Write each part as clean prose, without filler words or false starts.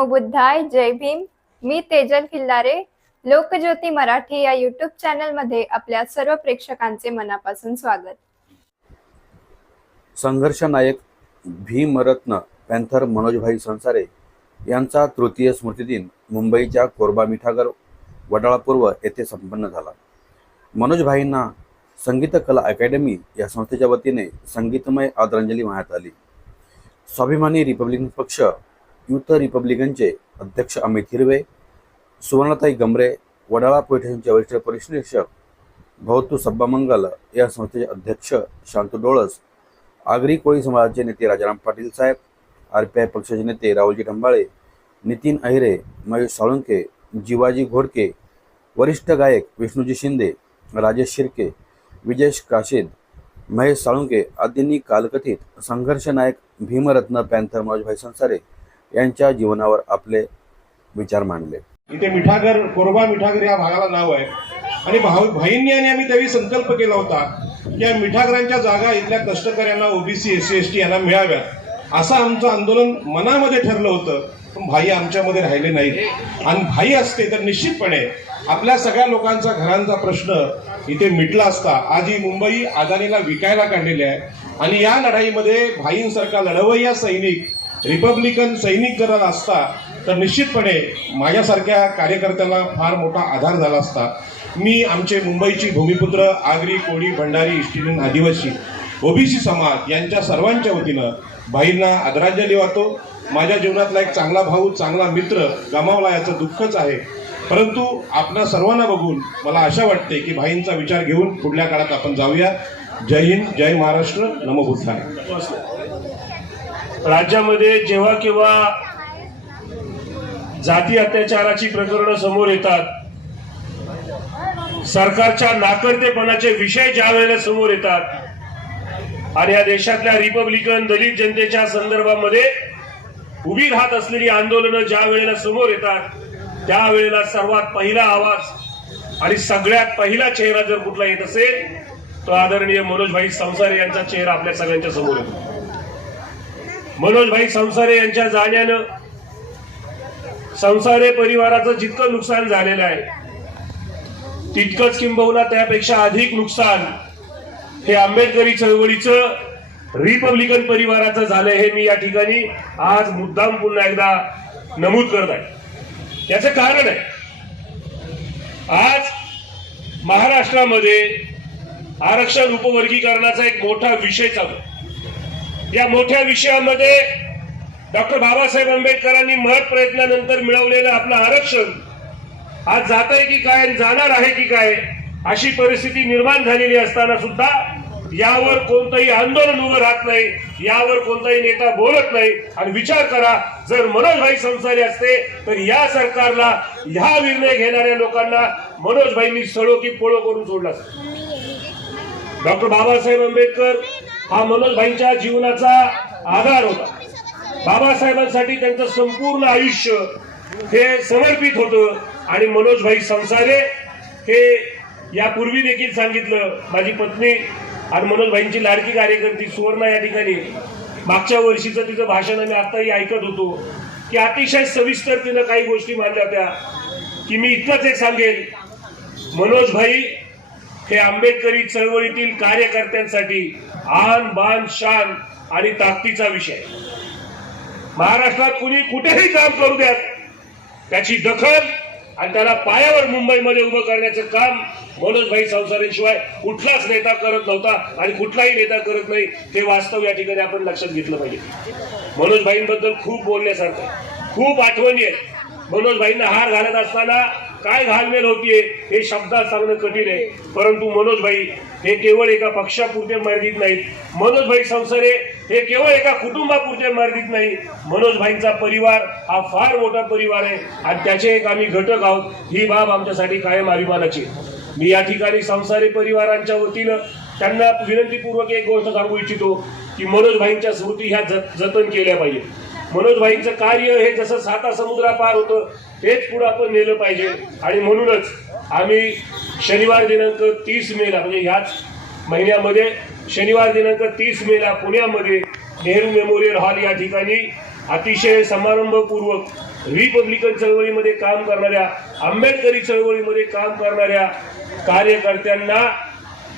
नमो बुद्धाय, जय भीम. मी तेजल खिल्लारे. लोकज्योती मराठी या यूट्यूब चॅनलमध्ये आपल्या सर्व प्रेक्षकांचे मनापासून स्वागत. संघर्ष नायक भीमरत्न पॅन्थर मनोजभाई संसारे यांचा तृतीय स्मृतिदिन मुंबईच्या कोरबा मिठागर वडाळा पूर्व येथे संपन्न झाला. मनोजभाईंना संगीत कला अकॅडमी या संस्थेच्या वतीने संगीतमय आदरांजली वाहण्यात आली. स्वाभिमानी रिपब्लिकन पक्ष युथ रिपब्लिकनचे अध्यक्ष अमित हिरवे, सुवर्णताई गमरे, वडाळा पोलीस स्टेशनचे वरिष्ठ पोलीस निरीक्षक भवतू सब्बामंगल, या संस्थेचे अध्यक्ष शांतू डोळस, आगरी कोळी समाजाचे नेते राजाराम पाटील साहेब, RPI पक्षाचे नेते राहुलजी ढंबाळे, नितीन अहिरे, महेश साळुंके, जीवाजी घोडके, वरिष्ठ गायक विष्णुजी शिंदे, राजेश शिर्के, विजयेश काशेद, महेश साळुंके आदींनी कालकथित संघर्ष नायक भीमरत्न पॅन्थर मनोजभाई संसारे यांच्या जीवनावर आपले विचार मांडले. इथे मिठागर, कोरबा मिठागर या भागाला नाव आहे आणि भाईंनी आणि आम्ही त्यावेळी संकल्प केला होता की या मिठागरांच्या जागा इथल्या कष्टकऱ्यांना, OBC, SC, ST यांना मिळाव्यात असं आमचं आंदोलन मनामध्ये ठरलं होतं. पण भाई आमच्यामध्ये राहिले नाहीत आणि भाई असते तर निश्चितपणे आपल्या सगळ्या लोकांचा, घरांचा प्रश्न इथे मिटला असता. आज ही मुंबई अदानीला विकायला काढलेली आहे आणि या लढाईमध्ये भाईंसारखा लढवय्या सैनिक, रिपब्लिकन सैनिक जर असता तर निश्चितपणे माझ्यासारख्या कार्यकर्त्याला फार मोठा आधार झाला असता. मी आमचे मुंबईची भूमिपुत्र, आगरी, कोळी, भंडारी, इष्टिलियन, आदिवासी, OBC समाज यांच्या सर्वांच्या वतीनं भाईंना आदरांजली वाहतो. माझ्या जीवनातला एक चांगला भाऊ, चांगला मित्र गमावला याचं दुःखच आहे. परंतु आपल्या सर्वांना बघून मला आशा वाटते की भाईंचा विचार घेऊन पुढल्या काळात आपण जाऊया. जय हिंद, जय महाराष्ट्र, नमो बुद्धाय. राज्यामध्ये जेव्हा केव्हा जाती अत्याचाराची प्रकरणं समोर येतात, सरकारच्या नाकर्तेपणाचे विषय ज्या वेळेला समोर येतात आणि या देशातल्या रिपब्लिकन दलित जनतेच्या संदर्भामध्ये उभी राहत असलेली आंदोलनं ज्या वेळेला समोर येतात, त्यावेळेला सर्वात पहिला आवाज आणि सगळ्यात पहिला चेहरा जर कुठला येत असेल तो आदरणीय मनोजभाई संसारे यांचा चेहरा आपल्या सगळ्यांच्या समोर येतो. मनोजभाई संसारे यांच्या जाण्यानं संसारे परिवाराचं जितकं नुकसान झालेलं आहे तितकंच किंबहुना त्यापेक्षा अधिक नुकसान हे आंबेडकरी चळवळीचं, रिपब्लिकन परिवाराचं झालंय. हे मी या ठिकाणी आज मुद्दाम पुन्हा एकदा नमूद करत आहे. याचं कारण आहे, आज महाराष्ट्रामध्ये आरक्षण उपवर्गीकरणाचा एक मोठा विषय चालू. या मोठ्या विषयामध्ये डॉक्टर बाबासाहेब आंबेडकरांनी महत् प्रयत्नानंतर मिळवलेलं आपलं आरक्षण आज जात आहे की काय, जाणार आहे की काय, अशी परिस्थिती निर्माण झालेली असताना सुद्धा यावर कोणतंही आंदोलन उभं राहत नाही, यावर कोणताही नेता बोलत नाही. आणि विचार करा, जर मनोजभाई संसारे असते तर या सरकारला, ह्या निर्णय घेणाऱ्या लोकांना मनोजभाईंनी सळो की पळो करून सोडला. डॉक्टर बाबासाहेब आंबेडकर हा मनोजभाईंच्या जीवनाचा आधार होता. बाबासाहेबांसाठी त्यांचं संपूर्ण आयुष्य हे समर्पित होतं आणि मनोजभाई संसारे हे यापूर्वी देखील सांगितलं, माझी पत्नी आणि मनोजभाईंची लाडकी कार्यकर्ती सुवर्णा या ठिकाणी मागच्या वर्षीचं तिचं भाषण आम्ही आताही ऐकत होतो की अतिशय सविस्तर तिनं काही गोष्टी मांडल्या होत्या की मी इतकंच एक सांगेल, मनोजभाई हे आंबेडकरी चळवळीतील कार्यकर्त्यांसाठी आन बान शान आणि ताकदीचा विषय. महाराष्ट्रात कुणी कुठेही काम करू द्या, त्याची दखल आणि त्याला पायावर मुंबईमध्ये उभं करण्याचं काम मनोजभाई संसारेशिवाय कुठलाच नेता करत नव्हता आणि कुठलाही नेता करत नाही. हे वास्तव या ठिकाणी आपण लक्षात घेतलं पाहिजे. मनोजभाईंबद्दल खूप बोलण्यासारखं, खूप आठवणी आहेत. मनोजभाईंना हार घालत असताना काय घालमेल होतीये हे शब्दात सांगणं कठीण आहे. परंतु मनोजभाई हे केवळ एका पक्षापुरते मर्यादित नाहीत. मनोजभाई संसारे हे केवळ एका कुटुंबापुरते मर्यादित नाही. मनोजभाईंचा परिवार हा फार मोठा परिवार आहे आणि त्याचे एक आम्ही घटक आहोत. ही बाब आमच्यासाठी कायम अभिमानाची. मी या ठिकाणी संसारे परिवारांच्या वतीनं त्यांना विनंतीपूर्वक एक गोष्ट सांगू इच्छितो की मनोजभाईंच्या स्मृती ह्या जतन केल्या पाहिजे. मनोजभाईंचं कार्य हे जसं साता समुद्रापार होतं तेच पुढे आपण नेलं पाहिजे. आणि म्हणूनच आम्ही शनिवार दिनांक 30 मेला म्हणजे ह्याच महिन्यामध्ये शनिवार दिनांक 30 मेला पुण्यामध्ये नेहरू मेमोरियल हॉल या ठिकाणी अतिशय समारंभपूर्वक रिपब्लिकन चळवळीमध्ये काम करणाऱ्या, आंबेडकरी चळवळीमध्ये काम करणाऱ्या कार्यकर्त्यांना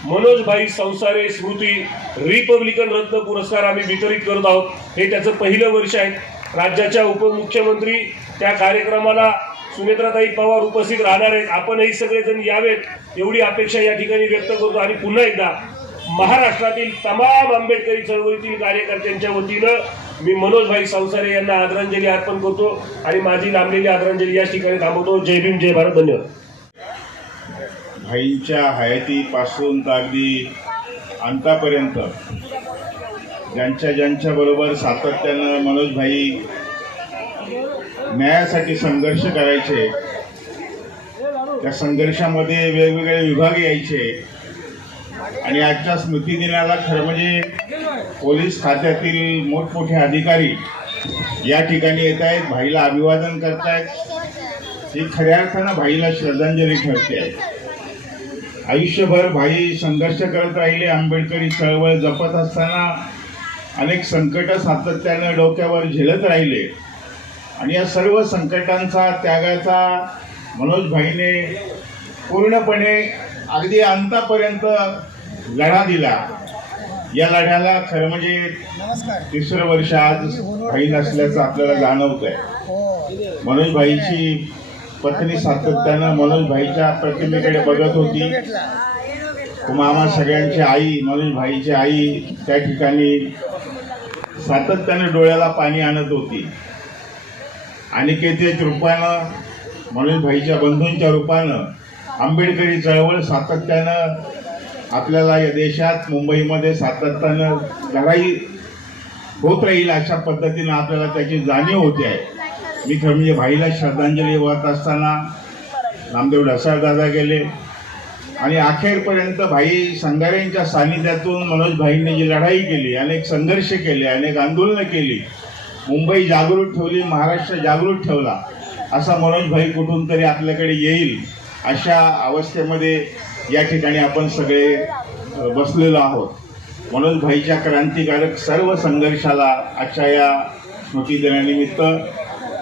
मनोजभाई संसारे स्मृती रिपब्लिकन रत्न पुरस्कार आम्ही वितरित करत आहोत. हे त्याचं पहिलं वर्ष आहे. राज्याच्या उपमुख्यमंत्री त्या कार्यक्रमाला सुनेत्राताई पवार उपस्थित राहणार आहेत. आपणही सगळेजण यावेत एवढी अपेक्षा या ठिकाणी व्यक्त करतो. आणि पुन्हा एकदा महाराष्ट्रातील तमाम आंबेडकरी चळवळीतील कार्यकर्त्यांच्या वतीनं मी मनोजभाई संसारे यांना आदरांजली अर्पण करतो आणि माझी लांबलेली आदरांजली या ठिकाणी थांबवतो. जय भीम, जय भारत, धन्यवाद. भाईंच्या हयातीपासून तर अगदी अंतापर्यंत ज्यांच्या बरोबर सातत्यानं मनोजभाई न्यायासाठी संघर्ष करायचे, त्या संघर्षामध्ये वेगवेगळे विभाग यायचे. आणि आजच्या स्मृतिदिनाला खरं म्हणजे पोलीस खात्यातील मोठमोठे अधिकारी या ठिकाणी येत आहेत, भाईला अभिवादन करतायत. ही खऱ्या अर्थानं भाईला श्रद्धांजली ठरते आहे. आयुष्यभर भाई संघर्ष करत राहिले. आंबेडकरी चळवळ जपत असताना अनेक संकट सातत्यानं डोक्यावर झेलत राहिले आणि या सर्व संकटांचा, त्यागाचा मनोजभाईने पूर्णपणे अगदी अंतापर्यंत लढा दिला. या लढ्याला खरं म्हणजे तिसरं वर्ष आज भाई नसल्याचं आपल्याला जाणवत आहे. मनोजभाईची पत्नी सातत्यानं मनोजभाईच्या प्रतिमेकडे बघत होती. मामा सगळ्यांची आई, मनोजभाईची आई त्या ठिकाणी सातत्यानं डोळ्याला पाणी आणत होती. अनिकेत रूपानं, मनोजभाईच्या बंधूंच्या रूपानं आंबेडकरी चळवळ सातत्यानं आपल्याला या देशात, मुंबईमध्ये सातत्यानं लढाई होत राहील अशा पद्धतीनं आपल्याला त्याची जाणीव होते आहे. मी खरं म्हणजे भाईला श्रद्धांजली वाहत असताना नामदेव ढसाळदादा गेले आणि अखेरपर्यंत भाई संघाऱ्यांच्या सानिध्यातून मनोजभाईंनी जी लढाई केली, अनेक संघर्ष केले, अनेक आंदोलनं केली, मुंबई जागृत ठेवली, महाराष्ट्र जागृत ठेवला. असा मनोजभाई कुठून तरी आपल्याकडे येईल अशा अवस्थेमध्ये या ठिकाणी आपण सगळे बसलेलो आहोत. मनोजभाईच्या क्रांतिकारक सर्व संघर्षाला आजच्या या स्मृतिदिनानिमित्त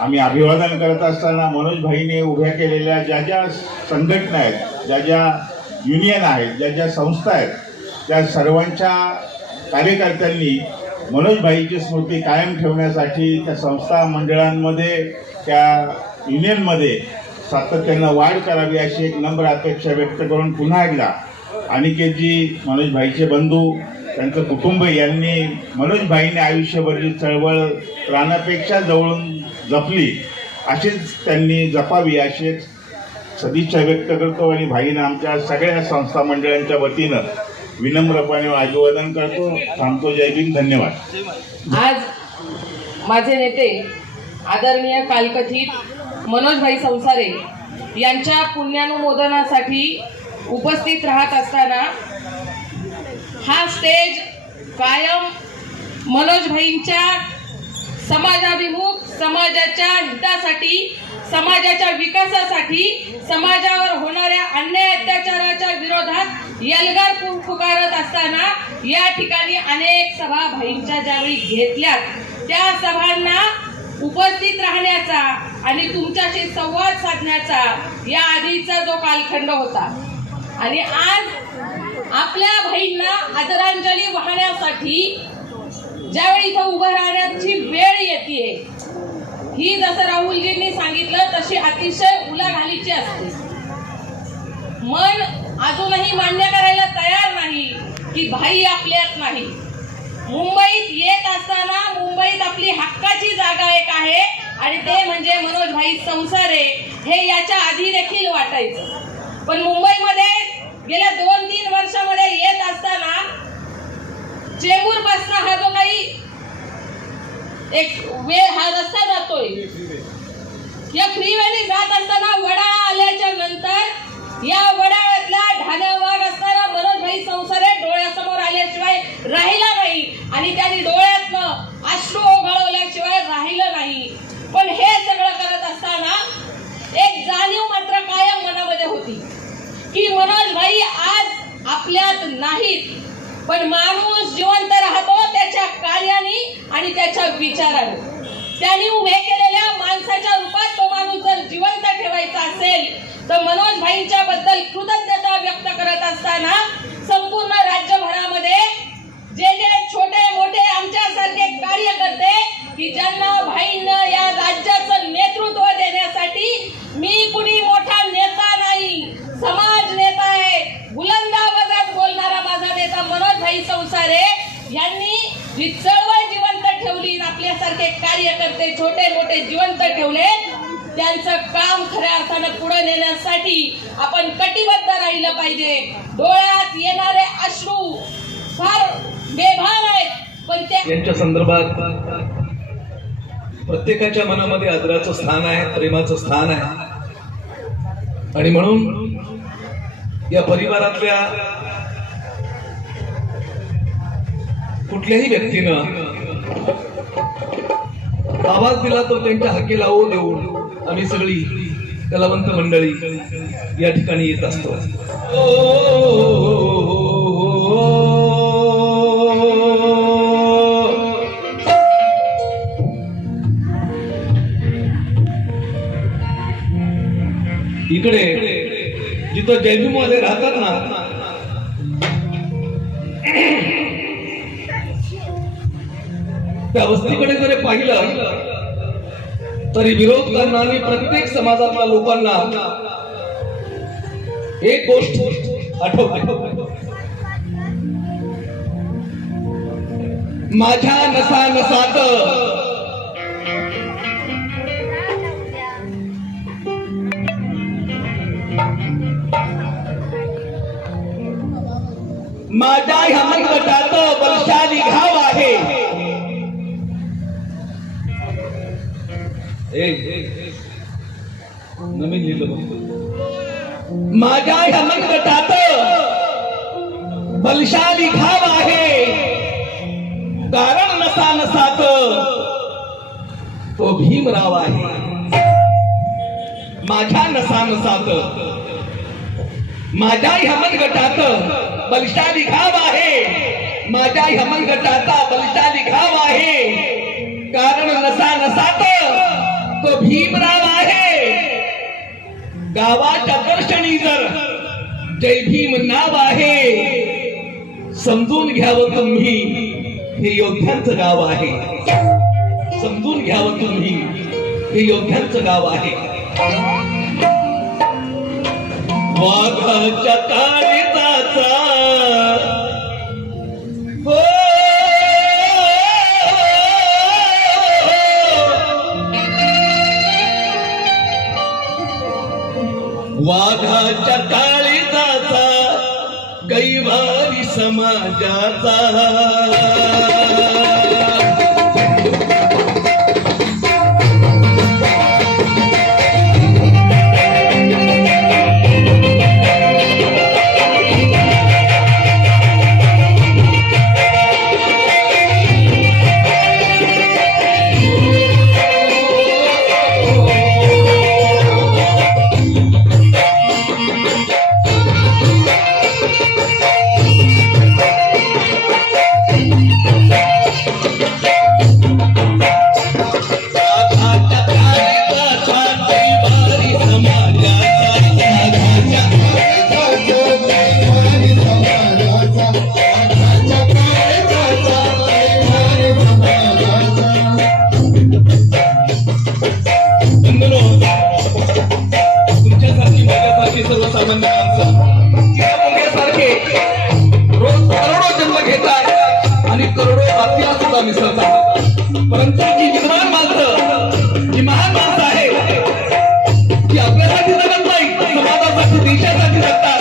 आम्ही अभिवादन करत असताना मनोजभाईने उभ्या केलेल्या ज्या ज्या संघटना आहेत, ज्या ज्या युनियन आहेत, ज्या ज्या संस्था आहेत, त्या सर्वांच्या कार्यकर्त्यांनी मनोजभाईची स्मृती कायम ठेवण्यासाठी त्या संस्था मंडळांमध्ये, त्या युनियनमध्ये सातत्यानं वाढ करावी अशी एक नम्र अपेक्षा व्यक्त करून पुन्हा एकदा अनिकेतजी, मनोजभाईचे बंधू, त्यांचं कुटुंब यांनी मनोजभाईने आयुष्यभर जी चळवळ प्राणापेक्षा जवळून जपली अशीच त्यांनी जपावी अशी एक सदिच्छा व्यक्त करतो. आणि भाईनं आमच्या सगळ्या संस्था मंडळांच्या वतीनं विनम्रपणे अभिवादन करतो. थांबतो. जय भीम, धन्यवाद. आज माझे नेते आदरणीय कालकथित मनोजभाई संसारे यांच्या पुण्यानुमोदनासाठी उपस्थित राहत असताना हा स्टेज कायम मनोजभाईंच्या समाजाभिमुख, समाजाच्या हितासाठी, समाजाच्या विकासासाठी, समाजावर होणाऱ्या अन्याय अत्याचाराच्या विरोधात एल्गार पुकारत असताना या ठिकाणी अनेक सभा भाईंच्या ज्यावेळी घेतल्यात त्या सभांना उपस्थित राहण्याचा आणि तुमच्याशी संवाद साधण्याचा या आधीचा जो कालखंड होता. आणि आज आपल्या भाईंना आदरांजली वाहण्यासाठी ज्यावेळी इथं उभं राहण्याची वेळ येते, ही जसं राहुलजींनी सांगितलं तशी अतिशय उलाढालीची असते. मन अजूनही मान्य करायला तयार नाही की भाई आपल्यात नाही. मुंबईत येत असताना मुंबईत आपली हक्काची जागा एक आहे आणि ते म्हणजे मनोजभाई संसारे, हे याच्या आधी देखील वाटायचं. पण मुंबईमध्ये गेल्या 2-3 वर्षामध्ये येत असताना चेंबूर पासून हा जो काही एक वेळ हा रस्ता जातोय, या फ्रीवेने जात असताना वडाळा आल्याच्या नंतर या वडाळ्यातला ढाण्यावाग असताना मनोजभाई संसारे डोळ्यासमोर आल्याशिवाय राहिला नाही आणि त्यांनी डोळ्यातनं अश्रू ओघळवल्याशिवाय राहिलं नाही. पण हे सगळं करत असताना एक जाणीव मात्र कायम मनामध्ये होती की मनोजभाई आज आपल्यात नाहीत, पण माणूस जिवंत राहतो त्याच्या कार्याने आणि त्याच्या विचाराने. त्यांनी उभे केलेल्या माणसाच्या रूपात असेल तर मनोज भाईंच्या बद्दल कृतज्ञता व्यक्त करत असताना संपूर्ण राज्यभरामध्ये जे जे छोटे मोठे आमच्यासारखे कार्यकर्ते की ज्यांना भाईंना या राज्याचं नेतृत्व देण्यासाठी मी कुणी मोठा नेता नाही, समाज नेता आहे, बुलंद आवाजात बोलणारा माझा नेता मनोज भाई संसारे यांनी जी चळवळ जिवंत ठेवली, आपल्यासारखे कार्यकर्ते छोटे मोठे जिवंत ठेवले, त्यांचं काम खऱ्या अर्थानं पुढे नेण्यासाठी आपण कटिबद्ध राहिलं पाहिजे. डोळ्यात येणारे अश्रू फार बेभान आहेत, पण ते यांच्या संदर्भात प्रत्येकाच्या मनामध्ये आदराचं स्थान आहे, प्रेमाचं स्थान आहे. आणि म्हणून या परिवारातल्या कुठल्याही व्यक्तीनं आवाज दिला तर त्यांच्या हाके लावून देऊन आम्ही सगळी कलावंत मंडळी या ठिकाणी येत असतो. इकडे जिथं जयभीमवाले राहतात ना, त्या वस्तीकडे जरी पाहिलं तरी विरोध करणारी प्रत्येक समाजातल्या लोकांना एक गोष्ट आठवते, माझ्या नसा नसात माझ्या ह्या मनगटात बलशाली घाव आहे. नवीन लिहिलं, माझ्या ह्या मनगटात बलशाली घाव आहे, कारण नसा नसात तो भीमराव आहे. माझ्या नसा नसात माझ्या ह्या मनगटात बलशाली घाव आहे, माझ्या ह्या मनगटाचा बलशाली घाव आहे, कारण नसा नसात तो भीमराव आहे. गावाच्या दर्शनी जर जय भीम नाव आहे, समजून घ्यावं तुम्ही हे योद्ध्यांचं गाव आहे. समजून घ्यावं तुम्ही हे योद्ध्यांचं गाव आहे. वाघाच्या काळीजाचा हो, वाघाच्या काळीजाचा कैवारी समाजाचा तुमच्यासारखी माझ्यासारखी सर्वसामान्य माणसं सारखे रोज करोडो जन्म घेतात आणि करोडो हत्या सुद्धा मिसळतात. परंतु जी विद्वान माणसं, जी महान माणसं आहे ती आपल्यासाठी जगत नाही, समाजासाठी देशासाठी जगतात.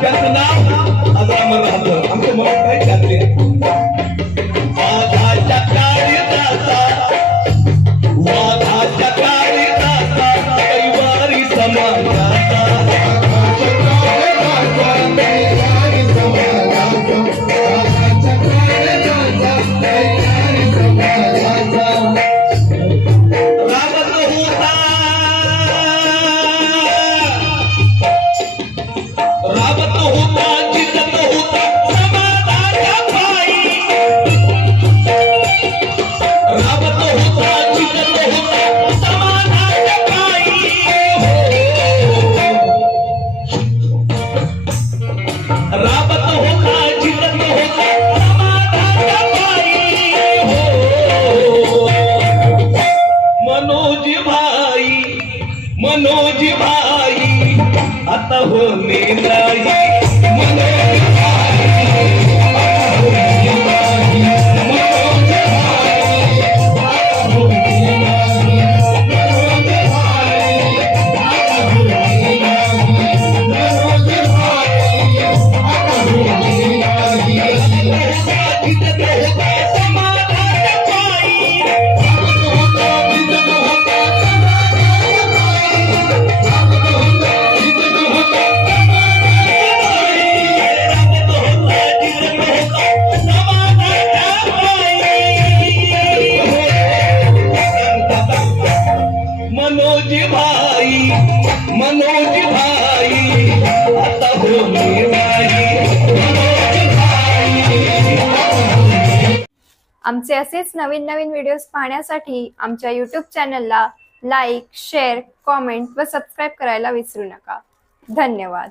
त्यांचं नाव आज अमर राहतं. आमचे मराठ काही घातले वाघाच्या काळीजाचा, वाघाच्या काळीजाचा कैवारी समाजाचा. रामच होऊन आमचे असेच नवीन नवीन व्हिडिओज पाहण्यासाठी आमच्या यूट्यूब चॅनलला लाईक, शेअर, कॉमेंट व सबस्क्राईब करायला विसरू नका. धन्यवाद.